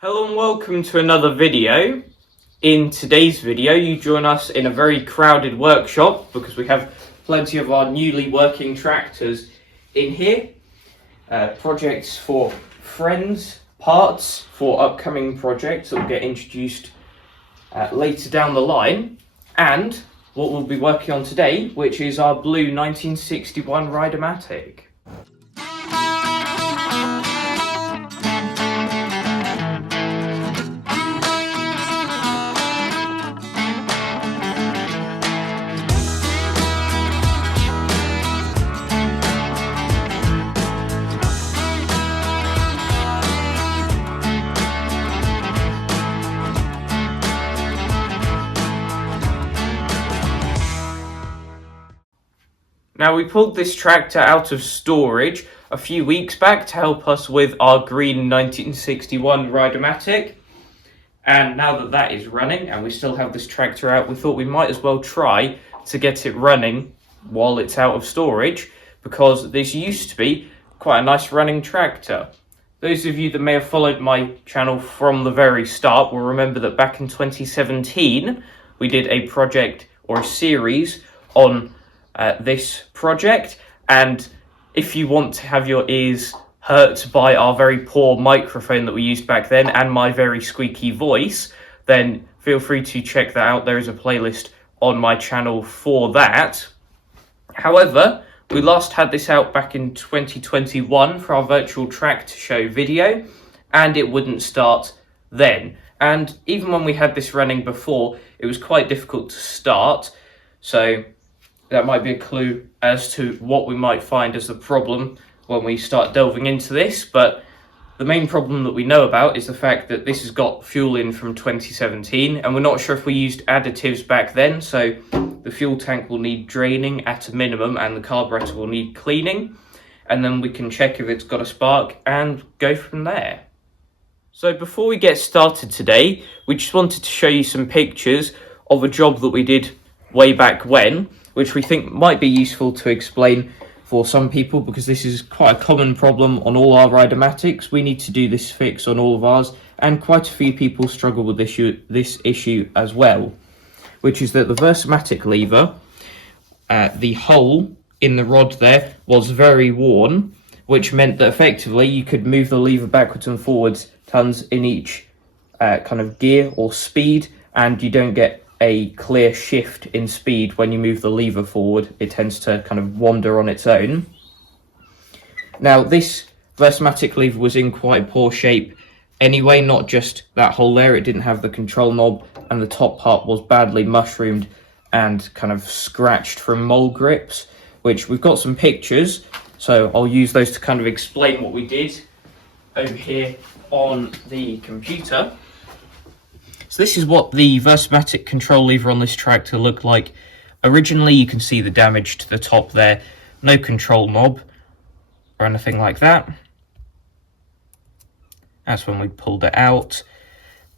Hello and welcome to another video. In today's video you join us in a very crowded workshop because we have plenty of our newly working tractors in here. Projects for friends, parts for upcoming projects that will get introduced later down the line, and what we'll be working on today, which is our blue 1961 Rideamatic. Now, we pulled this tractor out of storage a few weeks back to help us with our green 1961 Rideamatic. And now that that is running and we still have this tractor out, we thought we might as well try to get it running while it's out of storage, because this used to be quite a nice running tractor. Those of you that may have followed my channel from the very start will remember that back in 2017, we did a project or a series on this project, and if you want to have your ears hurt by our very poor microphone that we used back then and my very squeaky voice, then feel free to check that out. There is a playlist on my channel for that. However, we last had this out back in 2021 for our virtual tractor show video, and it wouldn't start then. And even when we had this running before, it was quite difficult to start, so that might be a clue as to what we might find as the problem when we start delving into this. But the main problem that we know about is the fact that this has got fuel in from 2017, and we're not sure if we used additives back then, so the fuel tank will need draining at a minimum and the carburetor will need cleaning, and then we can check if it's got a spark and go from there. So before we get started today, we just wanted to show you some pictures of a job that we did way back when, which we think might be useful to explain for some people, because this is quite a common problem on all our Rideamatics. We need to do this fix on all of ours, and quite a few people struggle with this issue as well, which is that the Versmatic lever, the hole in the rod there was very worn, which meant that effectively you could move the lever backwards and forwards tons in each kind of gear or speed, and you don't get a clear shift in speed when you move the lever forward. It tends to kind of wander on its own. Now, this Versmatic lever was in quite poor shape anyway, not just that hole there. It didn't have the control knob, and the top part was badly mushroomed and kind of scratched from mole grips, which we've got some pictures, so I'll use those to kind of explain what we did over here on the computer. So this is what the Versmatic control lever on this tractor looked like originally. You can see the damage to the top there, no control knob or anything like that. That's when we pulled it out.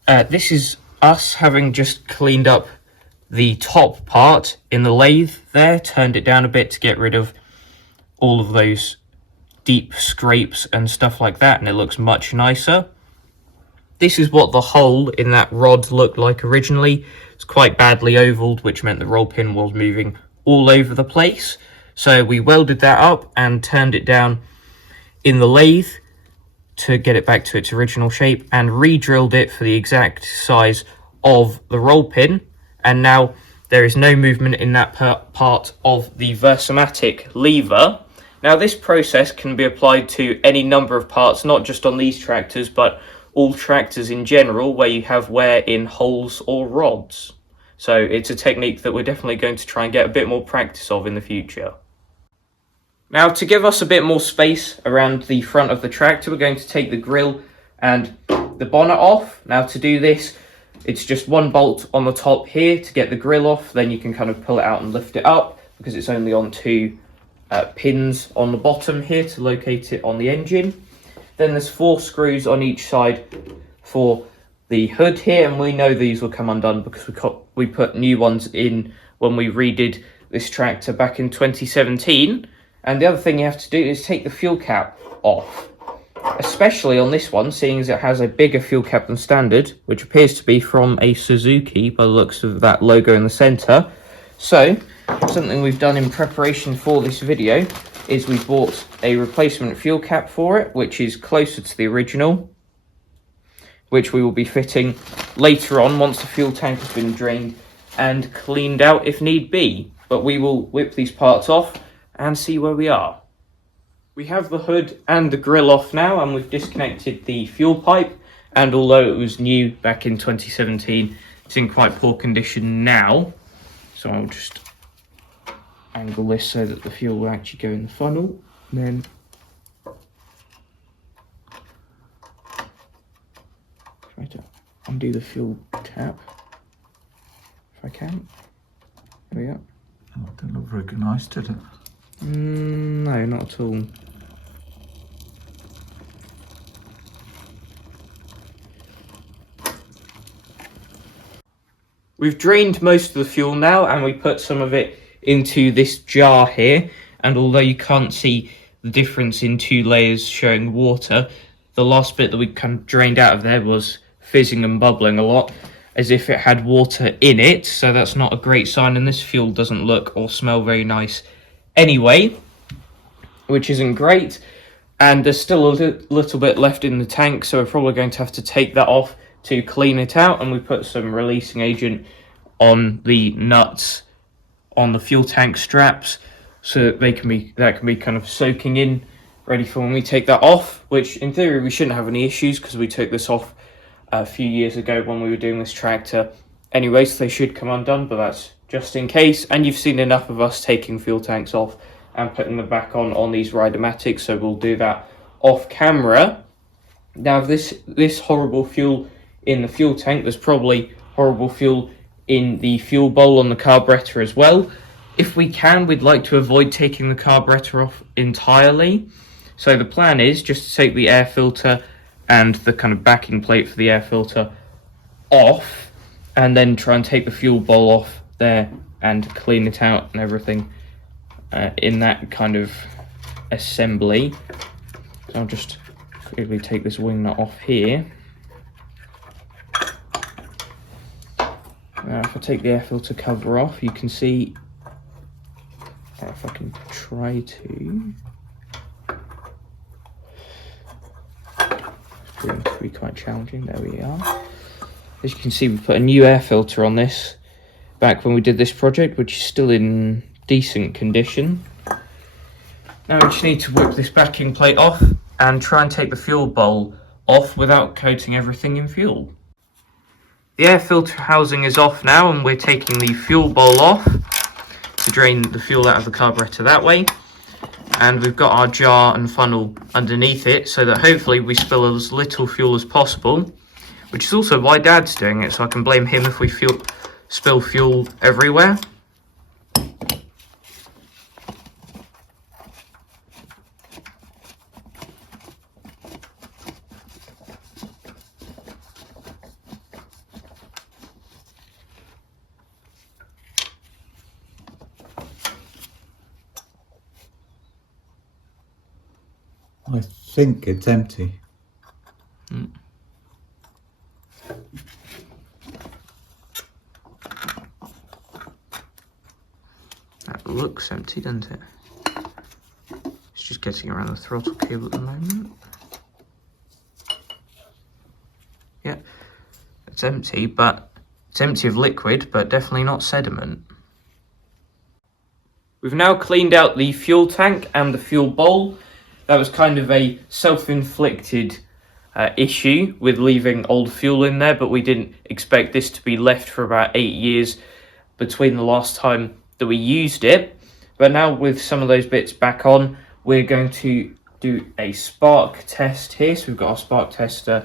This is us having just cleaned up the top part in the lathe there, turned it down a bit to get rid of all of those deep scrapes and stuff like that, and it looks much nicer. This is what the hole in that rod looked like originally. It's quite badly ovaled, which meant the roll pin was moving all over the place. So we welded that up and turned it down in the lathe to get it back to its original shape, and re-drilled it for the exact size of the roll pin. And now there is no movement in that part of the Versmatic lever. Now, this process can be applied to any number of parts, not just on these tractors, but all tractors in general where you have wear in holes or rods. So it's a technique that we're definitely going to try and get a bit more practice of in the future. Now, to give us a bit more space around the front of the tractor, we're going to take the grille and the bonnet off. Now, to do this, it's just one bolt on the top here to get the grille off, then you can kind of pull it out and lift it up, because it's only on two pins on the bottom here to locate it on the engine. Then there's 4 screws on each side for the hood here, and we know these will come undone because we put new ones in when we redid this tractor back in 2017. And the other thing you have to do is take the fuel cap off. especially on this one, seeing as it has a bigger fuel cap than standard, which appears to be from a Suzuki by the looks of that logo in the centre. So, something we've done in preparation for this video is we bought a replacement fuel cap for it, which is closer to the original, which we will be fitting later on once the fuel tank has been drained and cleaned out if need be. But we will whip these parts off and see where we are. We have the hood and the grille off now, and we've disconnected the fuel pipe, and although it was new back in 2017, it's in quite poor condition now. So I'll just angle this so that the fuel will actually go in the funnel. Then try to undo the fuel tap if I can. There we go. Oh, it didn't look very nice, did it? No, not at all. We've drained most of the fuel now, and we put some of it into this jar here, and although you can't see the difference in 2 layers showing water, the last bit that we kind of drained out of there was fizzing and bubbling a lot, as if it had water in it, so that's not a great sign, and this fuel doesn't look or smell very nice anyway, which isn't great. And there's still a little bit left in the tank, so we're probably going to have to take that off to clean it out, and we put some releasing agent on the nuts on the fuel tank straps so that can be kind of soaking in, ready for when we take that off, which in theory we shouldn't have any issues because we took this off a few years ago when we were doing this tractor anyway, so they should come undone, but that's just in case. And you've seen enough of us taking fuel tanks off and putting them back on these Rideamatics, so we'll do that off camera. Now, this horrible fuel in the fuel tank, there's probably horrible fuel in the fuel bowl on the carburetor as well. If we can, we'd like to avoid taking the carburetor off entirely. So the plan is just to take the air filter and the kind of backing plate for the air filter off, and then try and take the fuel bowl off there and clean it out and everything in that kind of assembly. So I'll just quickly take this wing nut off here. Now if I take the air filter cover off, you can see, if I can try to, it's proving to be quite challenging. There we are. As you can see, we put a new air filter on this back when we did this project, which is still in decent condition. Now we just need to whip this backing plate off and try and take the fuel bowl off without coating everything in fuel. The air filter housing is off now, and we're taking the fuel bowl off to drain the fuel out of the carburetor that way. And we've got our jar and funnel underneath it so that hopefully we spill as little fuel as possible, which is also why Dad's doing it, so I can blame him if we spill fuel everywhere. I think it's empty. That looks empty, doesn't it? It's just getting around the throttle cable at the moment. Yeah, it's empty, but it's empty of liquid, but definitely not sediment. We've now cleaned out the fuel tank and the fuel bowl. That was kind of a self-inflicted issue with leaving old fuel in there, but we didn't expect this to be left for about 8 years between the last time that we used it. But now with some of those bits back on, we're going to do a spark test here. So we've got our spark tester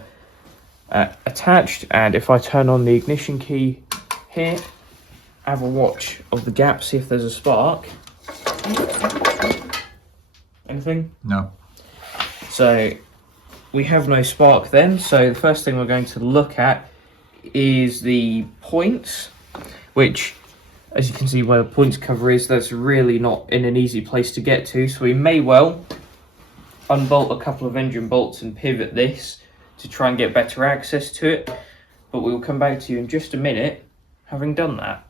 attached, and if I turn on the ignition key here, have a watch of the gap, see if there's a spark. Anything? No. So we have no spark then, so the first thing we're going to look at is the points, which, as you can see where the points cover is, that's really not in an easy place to get to, so we may well unbolt a couple of engine bolts and pivot this to try and get better access to it, but we will come back to you in just a minute having done that.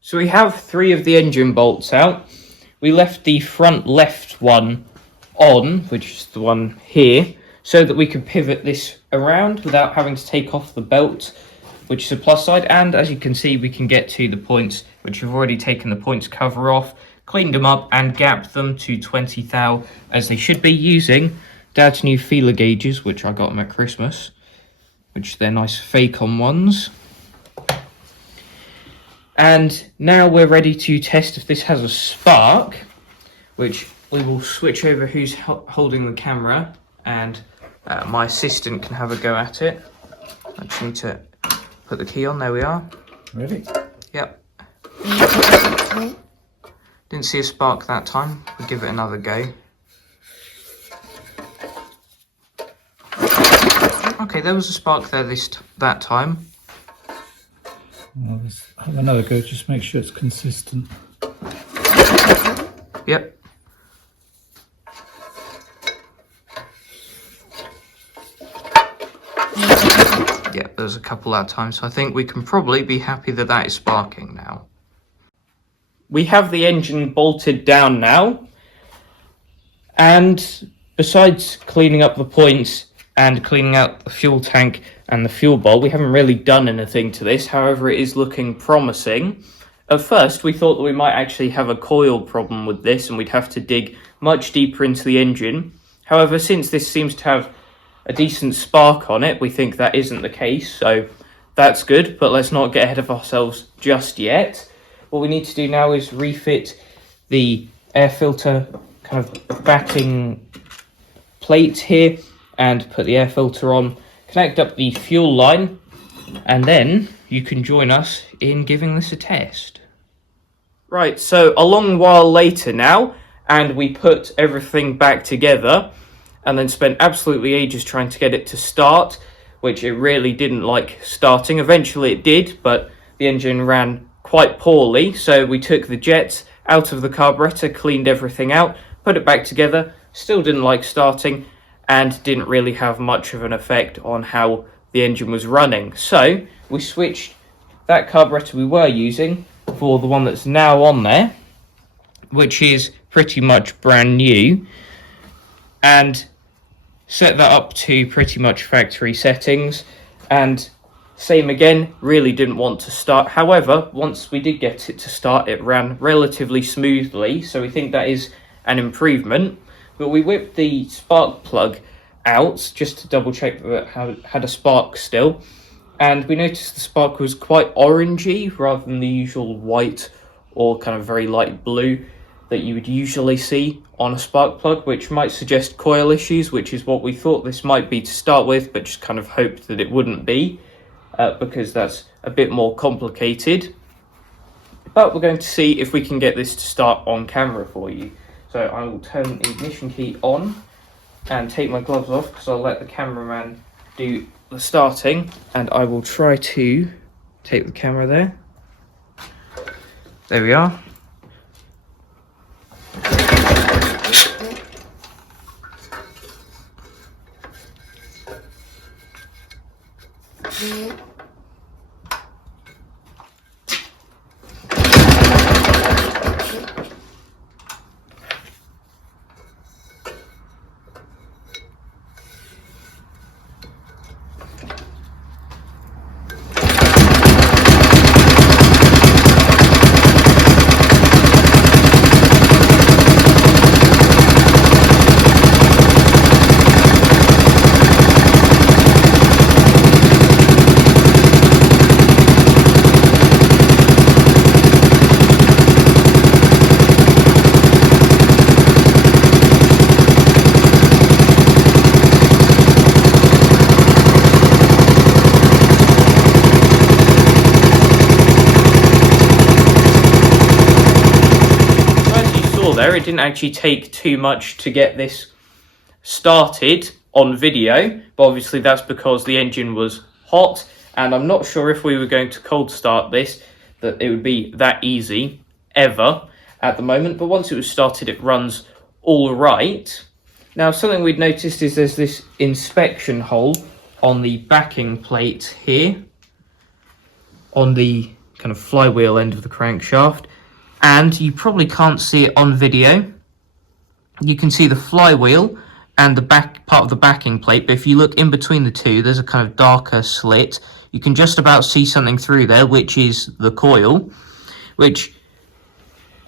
So we have 3 of the engine bolts out. We left the front left one on, which is the one here, so that we could pivot this around without having to take off the belt, which is a plus side. And as you can see, we can get to the points, which we've already taken the points cover off, cleaned them up and gapped them to 20 thou as they should be, using Dad's new feeler gauges, which I got them at Christmas, which they're nice fake-on ones. And now we're ready to test if this has a spark, which we will switch over who's holding the camera, and my assistant can have a go at it. I just need to put the key on. There we are. Ready? Yep. Didn't see a spark that time. We'll give it another go. Okay, there was a spark there that time. Well, let's have another go, just make sure it's consistent. Yep. Yeah, there's a couple that time, so I think we can probably be happy that that is sparking now. We have the engine bolted down now, and besides cleaning up the points and cleaning out the fuel tank and the fuel bowl, we haven't really done anything to this. However, it is looking promising. At first, we thought that we might actually have a coil problem with this and we'd have to dig much deeper into the engine. However, since this seems to have a decent spark on it, we think that isn't the case, so that's good, but let's not get ahead of ourselves just yet. What we need to do now is refit the air filter kind of backing plate here and put the air filter on, connect up the fuel line, and then you can join us in giving this a test. Right, so a long while later now, and we put everything back together and then spent absolutely ages trying to get it to start, which it really didn't like starting. Eventually it did, but the engine ran quite poorly, so we took the jets out of the carburetor, cleaned everything out, put it back together, still didn't like starting, and didn't really have much of an effect on how the engine was running. So we switched that carburetor we were using for the one that's now on there, which is pretty much brand new, and set that up to pretty much factory settings. And same again, really didn't want to start. However, once we did get it to start, it ran relatively smoothly, so we think that is an improvement. But we whipped the spark plug out just to double check that it had a spark still, and we noticed the spark was quite orangey rather than the usual white or kind of very light blue that you would usually see on a spark plug, which might suggest coil issues, which is what we thought this might be to start with, but just kind of hoped that it wouldn't be, because that's a bit more complicated. But we're going to see if we can get this to start on camera for you. So I will turn the ignition key on and take my gloves off, because I'll let the cameraman do the starting, and I will try to take the camera there. There we are. There, it didn't actually take too much to get this started on video, but obviously that's because the engine was hot, and I'm not sure if we were going to cold start this that it would be that easy ever at the moment. But once it was started, it runs all right. Now, something we'd noticed is there's this inspection hole on the backing plate here, on the kind of flywheel end of the crankshaft, and you probably can't see it on video. You can see the flywheel and the back part of the backing plate, but if you look in between the two, there's a kind of darker slit. You can just about see something through there, which is the coil, which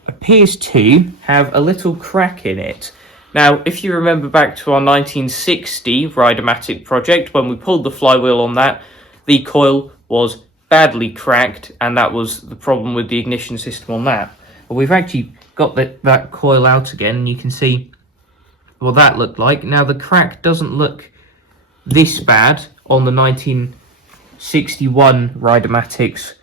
appears to have a little crack in it. Now, if you remember back to our 1960 Rideamatic project, when we pulled the flywheel on that, the coil was badly cracked, and that was the problem with the ignition system on that. But we've actually got that coil out again, and you can see what that looked like. Now, the crack doesn't look this bad on the 1961 Rideamatic's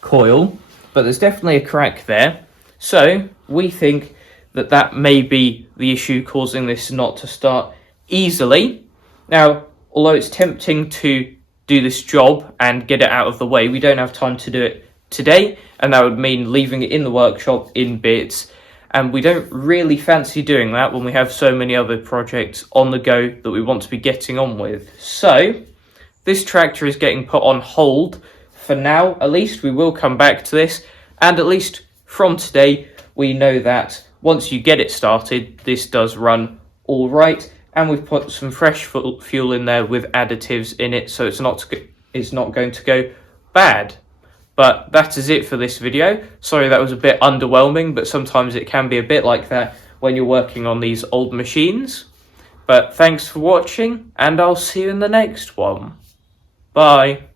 coil, but there's definitely a crack there. So we think that may be the issue causing this not to start easily. Now, although it's tempting to do this job and get it out of the way, we don't have time to do it today, and that would mean leaving it in the workshop in bits, and we don't really fancy doing that when we have so many other projects on the go that we want to be getting on with. So this tractor is getting put on hold for now. At least we will come back to this, and at least from today we know that once you get it started, this does run all right, and we've put some fresh fuel in there with additives in it, so it's not going to go bad. But that is it for this video. Sorry that was a bit underwhelming, but sometimes it can be a bit like that when you're working on these old machines. But thanks for watching, and I'll see you in the next one. Bye.